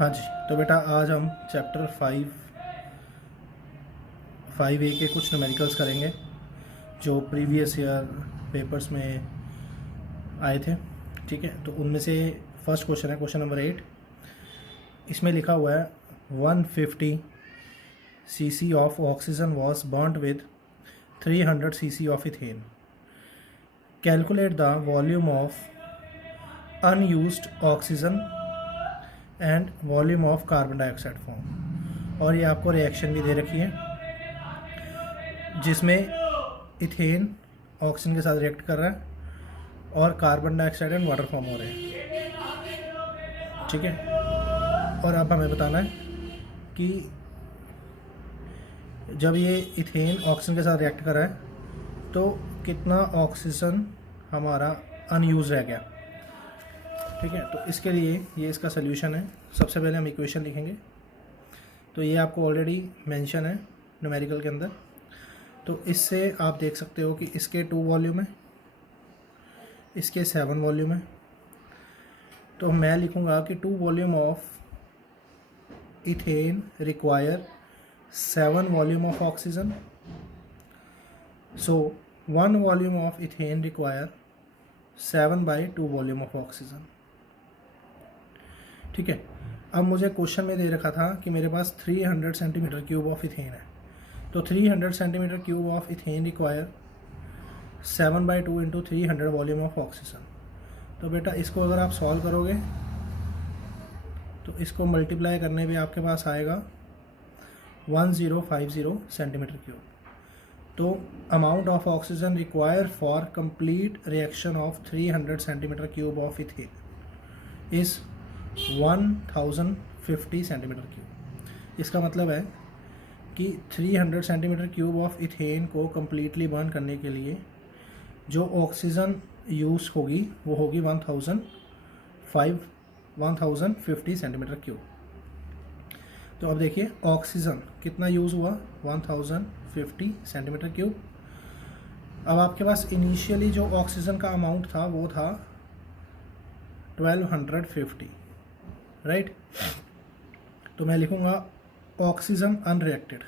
हाँ जी, तो बेटा आज हम चैप्टर 5A के कुछ न्यूमेरिकल्स करेंगे जो प्रीवियस ईयर पेपर्स में आए थे। ठीक है, तो उनमें से फर्स्ट क्वेश्चन है क्वेश्चन नंबर 8। इसमें लिखा हुआ है 150 cc of oxygen was burned with 300 cc of ethane. Calculate the volume of unused oxygen and volume of carbon dioxide form. और ये आपको रिएक्शन भी दे रखी है जिसमें इथेन ऑक्सीजन के साथ रिएक्ट कर रहा है और carbon dioxide and water form हो रहे हैं। ठीक है, और अब हमें बताना है कि जब ये इथेन ऑक्सीजन के साथ रिएक्ट कर रहा है तो कितना ऑक्सीजन हमारा अनयूज रह गया। ठीक है, तो इसके लिए ये इसका सोल्यूशन है। सबसे पहले हम इक्वेशन लिखेंगे। तो ये आपको ऑलरेडी मेंशन है न्यूमेरिकल के अंदर। तो इससे आप देख सकते हो कि इसके 2 वॉल्यूम है, इसके 7 वॉल्यूम है। तो मैं लिखूँगा कि 2 volume of ethane require 7 volume of oxygen. So 1 volume of ethane require 7/2 volume of oxygen. ठीक है, अब मुझे क्वेश्चन में दे रखा था कि मेरे पास 300 सेंटीमीटर क्यूब ऑफ इथेन है। तो 300 centimetre cube of ethane require 7/2 into 300 volume of oxygen. तो बेटा इसको अगर आप सॉल्व करोगे तो इसको मल्टीप्लाई करने पे आपके पास आएगा 1050 सेंटीमीटर क्यूब। तो amount of oxygen require for complete reaction of 300 centimetre cube of ethane is 1050 centimetre cube. इसका मतलब है कि 300 सेंटीमीटर क्यूब ऑफ इथेन को कम्प्लीटली बर्न करने के लिए जो ऑक्सीजन यूज़ होगी वो होगी 1050 सेंटीमीटर क्यूब। तो अब देखिए ऑक्सीजन कितना यूज़ हुआ 1050 सेंटीमीटर क्यूब। अब आपके पास इनिशियली जो ऑक्सीजन का अमाउंट था वो था 1250, राइट। तो मैं लिखूँगा ऑक्सीजन अनरिएक्टेड।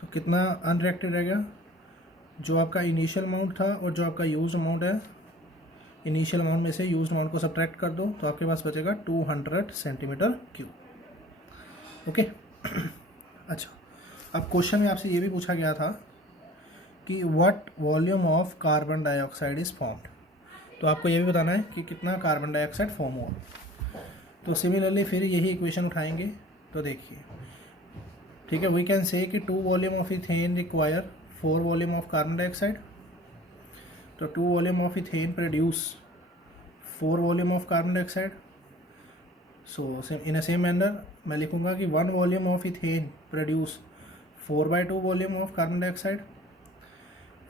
तो कितना अनरिएक्टेड रहेगा, जो आपका इनिशियल अमाउंट था और जो आपका यूज अमाउंट है, इनिशियल अमाउंट में से यूज अमाउंट को सब्ट्रैक्ट कर दो तो आपके पास बचेगा 200 सेंटीमीटर क्यूब। ओके अच्छा, अब क्वेश्चन में आपसे ये भी पूछा गया था कि what volume of carbon dioxide is formed. तो आपको ये भी बताना है कि कितना कार्बन डाइऑक्साइड फॉर्म हुआ। तो सिमिलरली फिर यही इक्वेशन उठाएंगे। तो देखिए, ठीक है, वी कैन से कि 2 volume of ethane require 4 volume of carbon dioxide. तो 2 volume of ethane produce 4 volume of carbon dioxide. So in a same manner मैं लिखूँगा कि 1 volume of ethane produce 4/2 volume of carbon dioxide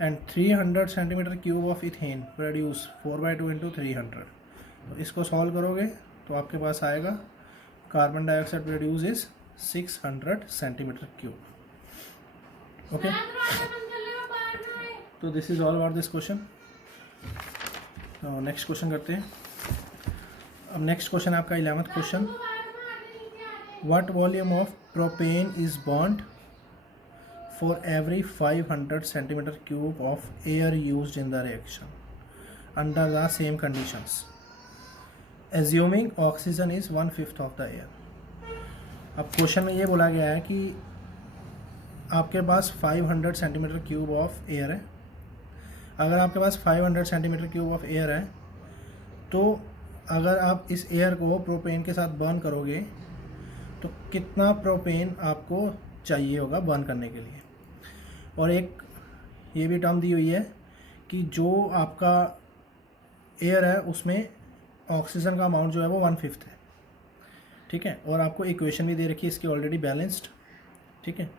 and 300 centimetre cube of ethane produce 4/2 into 300। तो इसको solve करोगे तो आपके पास आएगा carbon dioxide produce is 600 centimetre cube. Okay, तो this is all about this question. Next question करते हैं। अब नेक्स्ट क्वेश्चन आपका 11th question. What volume of propane is burned for every 500 centimetre cube of air used in the reaction under the same conditions assuming oxygen is 1/5 of the air. अब question में ये बोला गया है कि आपके पास 500 centimetre cube of air है। अगर आपके पास 500 सेंटीमीटर क्यूब ऑफ एयर है तो अगर आप इस एयर को प्रोपेन के साथ बर्न करोगे तो कितना प्रोपेन आपको चाहिए होगा बर्न करने के लिए। और एक ये भी टर्म दी हुई है कि जो आपका एयर है उसमें ऑक्सीजन का अमाउंट जो है वो 1/5 है। ठीक है, और आपको इक्वेशन भी दे रखी है इसकी ऑलरेडी बैलेंस्ड। ठीक है,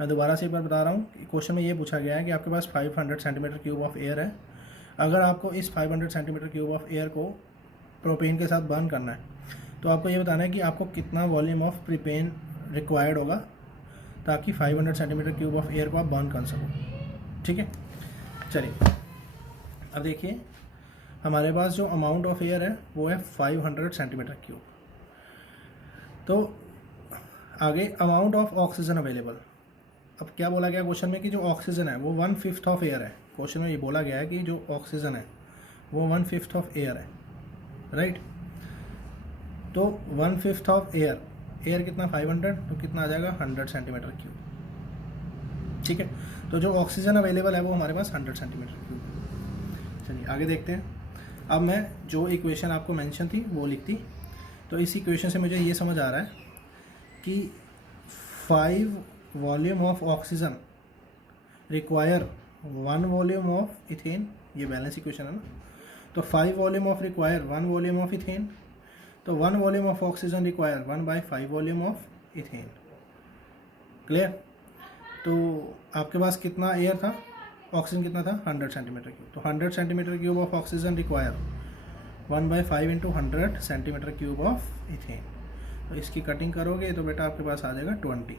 मैं दोबारा से एक बार बता रहा हूँ कि क्वेश्चन में ये पूछा गया है कि आपके पास 500 सेंटीमीटर क्यूब ऑफ एयर है। अगर आपको इस 500 सेंटीमीटर क्यूब ऑफ एयर को प्रोपेन के साथ बर्न करना है तो आपको ये बताना है कि आपको कितना वॉल्यूम ऑफ प्रोपेन रिक्वायर्ड होगा ताकि 500 सेंटीमीटर क्यूब ऑफ एयर को आप बर्न कर सको। ठीक है, चलिए अब देखिए हमारे पास जो अमाउंट ऑफ एयर है वो है 500 सेंटीमीटर क्यूब। तो आगे अमाउंट ऑफ ऑक्सीजन अवेलेबल। अब क्या बोला गया क्वेश्चन में कि जो ऑक्सीजन है वो 1/5 ऑफ एयर है। क्वेश्चन में ये बोला गया है कि जो ऑक्सीजन है वो 1/5 ऑफ एयर है, राइट। तो 1/5 ऑफ एयर कितना 500, तो कितना आ जाएगा 100 सेंटीमीटर क्यूब, ठीक है। तो जो ऑक्सीजन अवेलेबल है वो हमारे पास 100 सेंटीमीटर क्यूब। चलिए आगे देखते हैं। अब मैं जो इक्वेशन आपको मेंशन थी वो लिखती। तो इस इक्वेशन से मुझे ये समझ आ रहा है कि 5 volume of oxygen require 1 volume of ethane, ये बैलेंस इक्वेशन है ना। तो 5 volume of require 1 volume of ethane, तो 1 volume of oxygen require 1/5 volume of ethane. Clear. तो आपके पास कितना एयर था, ऑक्सीजन कितना था 100 सेंटीमीटर क्यूब। तो 100 centimetre cube of oxygen require 1/5 into 100 centimetre cube of ethane. तो इसकी कटिंग करोगे तो बेटा आपके पास आ जाएगा 20।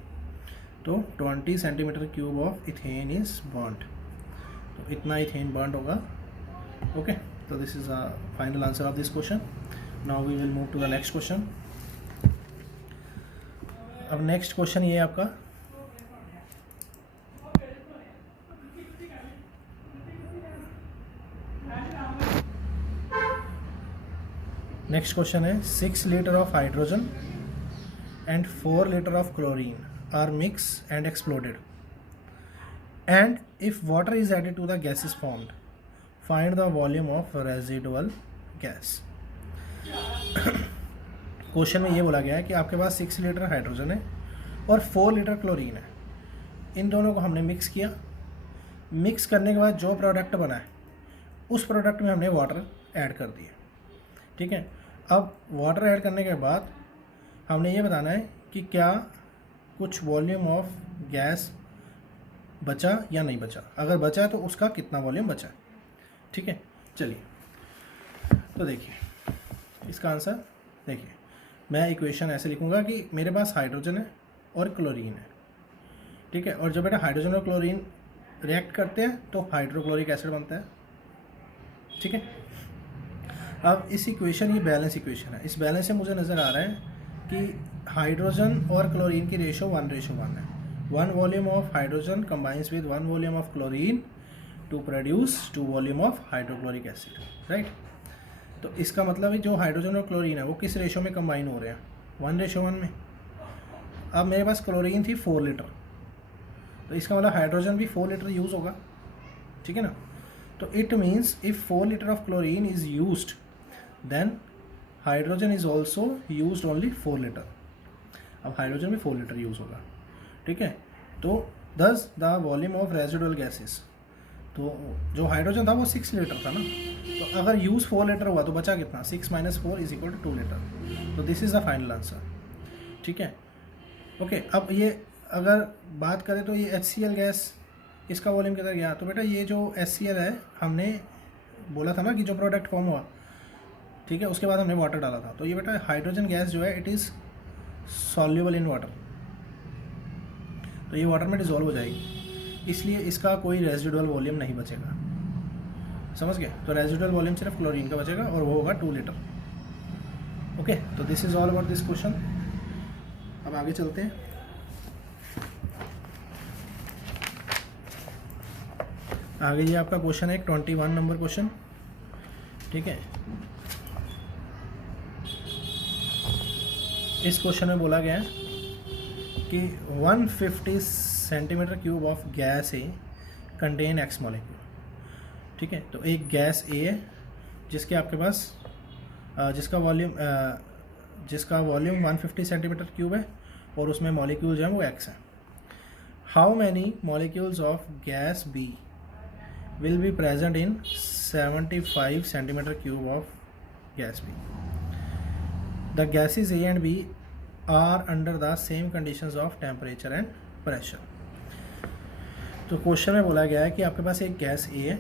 तो 20 centimetre cube of ethane is burned. तो इतना इथेन बर्न्ड होगा। ओके, तो this is a final answer of this question. Now we will move to the next question. अब नेक्स्ट क्वेश्चन ये आपका नेक्स्ट क्वेश्चन है 6 litre of hydrogen and 4 litre of chlorine are mix and exploded and if water is added to the gas is formed, find the volume of residual gas. Question में ये बोला गया है कि आपके पास 6 लीटर हाइड्रोजन है और 4 लीटर क्लोरीन है। इन दोनों को हमने मिक्स किया। मिक्स करने के बाद जो प्रोडक्ट बना है उस प्रोडक्ट में हमने वाटर ऐड कर दिया, ठीक है। अब वाटर ऐड करने के बाद हमने ये बताना है कि क्या कुछ वॉल्यूम ऑफ गैस बचा या नहीं बचा। अगर बचा है तो उसका कितना वॉल्यूम बचा है, ठीक है। चलिए तो देखिए इसका आंसर देखिए, मैं इक्वेशन ऐसे लिखूंगा कि मेरे पास हाइड्रोजन है और क्लोरीन है, ठीक है। और जब बेटा हाइड्रोजन और क्लोरीन रिएक्ट करते हैं तो हाइड्रोक्लोरिक एसिड बनता है, ठीक है। अब इस इक्वेशन ये बैलेंस इक्वेशन है। इस बैलेंस से मुझे नज़र आ रहा है कि हाइड्रोजन और क्लोरीन की रेशो 1:1 है। 1 volume of hydrogen combines with 1 volume of chlorine to produce 2 volume of hydrochloric acid, right. तो इसका मतलब है जो हाइड्रोजन और क्लोरीन है वो किस रेशो में कंबाइन हो रहे हैं, 1:1 में। अब मेरे पास क्लोरीन थी 4 लीटर, तो इसका मतलब हाइड्रोजन भी 4 लीटर यूज़ होगा, ठीक है ना। तो it means if 4 litre of chlorine is used then hydrogen is also used only 4 litre. अब हाइड्रोजन भी 4 लीटर यूज़ होगा, ठीक है। तो thus the volume of residual gases, तो जो हाइड्रोजन था वो 6 लीटर था ना, तो अगर यूज़ 4 लीटर हुआ तो बचा कितना, 6 - 4 = 2 लीटर। तो this is the final answer, ठीक है। ओके, अब ये अगर बात करें तो ये HCl गैस इसका वॉल्यूम कितना गया, तो बेटा ये जो HCl है हमने बोला था ना कि जो प्रोडक्ट फॉर्म हुआ, ठीक है, उसके बाद हमने वाटर डाला था। तो ये बेटा हाइड्रोजन गैस जो है it is soluble in water, तो ये वाटर में डिज़ोल्व हो जाएगी, इसलिए इसका कोई रेजिडुअल वॉल्यूम नहीं बचेगा, समझ गए। तो रेजिडुअल वॉल्यूम सिर्फ क्लोरीन का बचेगा और वो होगा 2 लीटर। ओके, तो this is all about this question. अब आगे चलते हैं। आगे ये आपका क्वेश्चन है 21 नंबर क्वेश्चन, ठीक है। इस क्वेश्चन में बोला गया है कि 150 centimetre cube of gas A contain x molecule, ठीक है। तो एक गैस ए है जिसके आपके पास जिसका वॉल्यूम 150 सेंटीमीटर क्यूब है और उसमें मॉलिक्यूल्स हैं वो एक्स हैं। How many molecules of gas be will be present in 75 centimeter cube of gas B. The gases A and B are under the same conditions of temperature and pressure. तो question में बोला गया है कि आपके पास एक gas A है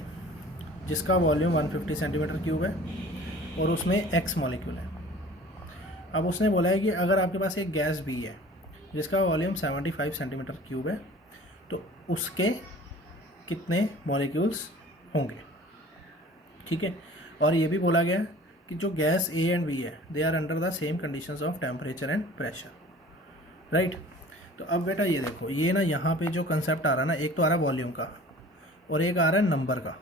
जिसका वॉल्यूम 150 सेंटीमीटर क्यूब है और उसमें X मॉलिक्यूल है। अब उसने बोला है कि अगर आपके पास एक गैस B है जिसका वॉल्यूम 75 सेंटीमीटर क्यूब है तो उसके कितने मॉलिक्यूल्स होंगे, ठीक है। और ये भी बोला गया कि जो गैस ए एंड बी है they are under the same conditions of temperature and pressure, right. तो अब बेटा ये देखो, ये ना यहाँ पे जो कंसेप्ट आ रहा है ना, एक तो आ रहा है वॉल्यूम का और एक आ रहा है नंबर का,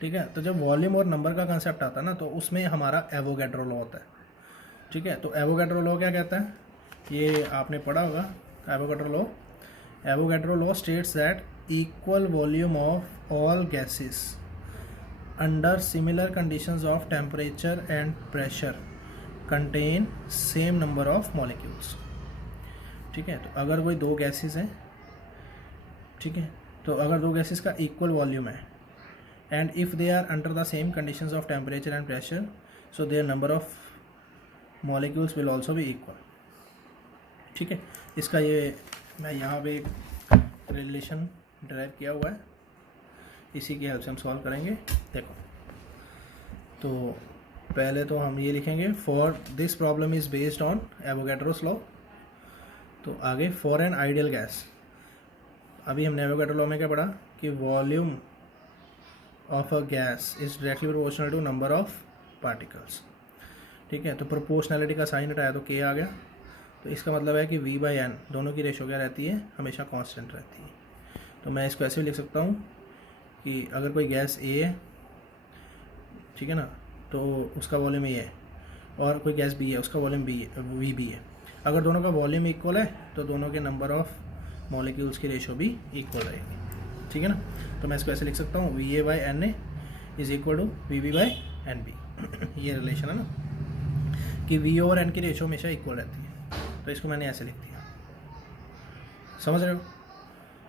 ठीक है। तो जब वॉल्यूम और नंबर का कंसेप्ट आता है ना, तो उसमें हमारा एवोगैड्रो लॉ होता है, ठीक है। तो एवोगैड्रो लॉ क्या कहता है, ये आपने पढ़ा होगा। Avogadro law states that equal volume of all gases under similar conditions of temperature and pressure contain same number of molecules, ठीक है। तो अगर कोई दो गैसेस हैं, ठीक है, तो अगर दो गैसेस का इक्वल वॉल्यूम है and if they are under the same conditions of temperature and pressure, so their number of molecules will also be equal, ठीक है। इसका ये मैं यहाँ पे एक रिलेशन ड्राइव किया हुआ है, इसी की हेल्प से हम सॉल्व करेंगे। देखो, तो पहले तो हम ये लिखेंगे for this problem is based on Avogadro's law. तो आगे फॉर एन आइडियल गैस, अभी हमने एवोगैड्रो लॉ में क्या पढ़ा कि volume of a gas is directly proportional to number of particles, ठीक है। तो प्रोपोर्शनैलिटी का साइन हटाया तो के आ गया, तो इसका मतलब है कि v बाई एन दोनों की रेशो क्या रहती है, हमेशा कांस्टेंट रहती है। तो मैं इसको ऐसे भी लिख सकता हूँ कि अगर कोई गैस ए है, ठीक है ना, तो उसका वॉल्यूम ए है, और कोई गैस बी है, उसका वॉल्यूम वी बी है। अगर दोनों का वॉल्यूम इक्वल है तो दोनों के नंबर ऑफ मॉलिक्यूल्स की रेशो भी इक्वल रहेगी, ठीक है ना। तो मैं इसको ऐसे लिख सकता हूँ V A by N A is equal to V B by N B. ये रिलेशन है ना कि वी और एन की रेशो हमेशा इक्वल रहती है, तो इसको मैंने ऐसे लिख दिया, समझ रहे हो।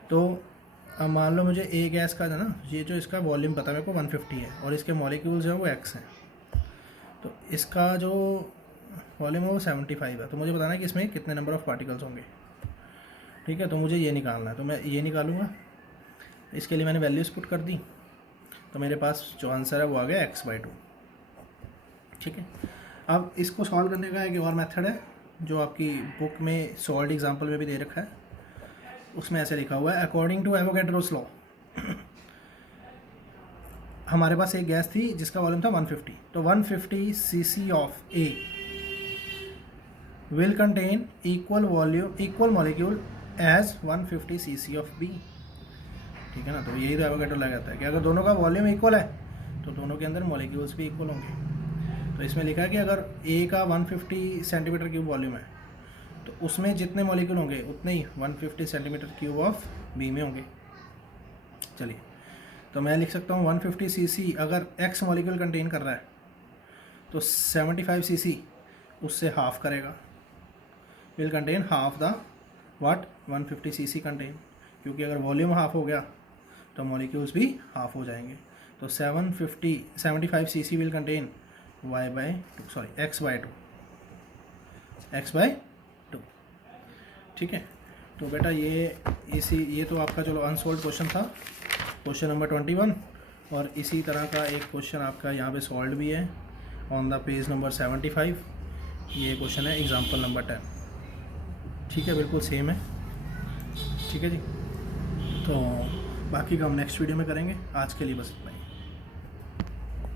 तो अब मान लो मुझे ए गैस का है ना, ये जो इसका वॉल्यूम पता है मेरे को 150 है और इसके मॉलिक्यूल्स हैं वो x हैं, तो इसका जो वॉल्यूम है वो 75 है। तो मुझे बताना है कि इसमें कितने नंबर ऑफ पार्टिकल्स होंगे, ठीक है। तो मुझे ये निकालना है, तो मैं ये निकालूंगा। इसके लिए मैंने वैल्यूज़ पुट कर दी, तो मेरे पास जो आंसर है वो आ गया x/2, ठीक है। अब इसको सॉल्व करने का एक और मेथड है जो आपकी बुक में सॉल्व्ड एग्जाम्पल में भी दे रखा है, उसमें ऐसे लिखा हुआ है अकॉर्डिंग टू एवोगैड्रोस लॉ। हमारे पास एक गैस थी जिसका वॉल्यूम था 150, तो 150 cc of A will contain equal molecule as 150 cc of B, ठीक है ना। तो यही तो एवोगैड्रो लगा जाता है कि अगर दोनों का वॉल्यूम इक्वल है तो दोनों के अंदर मॉलिक्यूल्स भी इक्वल होंगे। तो इसमें लिखा है कि अगर ए का 150 सेंटीमीटर क्यूब वॉल्यूम है तो उसमें जितने मॉलिक्यूल होंगे उतने ही 150 सेंटीमीटर क्यूब ऑफ बी में होंगे। चलिए, तो मैं लिख सकता हूँ 150 सीसी अगर x मॉलिक्यूल कंटेन कर रहा है तो 75 सीसी उससे हाफ करेगा, will contain half the what 150 CC contain, क्योंकि अगर वॉल्यूम हाफ हो गया तो मॉलिक्यूल्स भी हाफ हो जाएंगे। तो 75 सीसी विल कंटेन x/2, ठीक है। तो बेटा ये तो आपका चलो अनसॉल्व क्वेश्चन था, क्वेश्चन नंबर 21। और इसी तरह का एक क्वेश्चन आपका यहाँ पे सॉल्व भी है ऑन द पेज नंबर 75। ये क्वेश्चन है एग्जाम्पल नंबर 10, ठीक है, बिल्कुल सेम है, ठीक है जी। तो बाकी का हम नेक्स्ट वीडियो में करेंगे, आज के लिए बस इतना ही।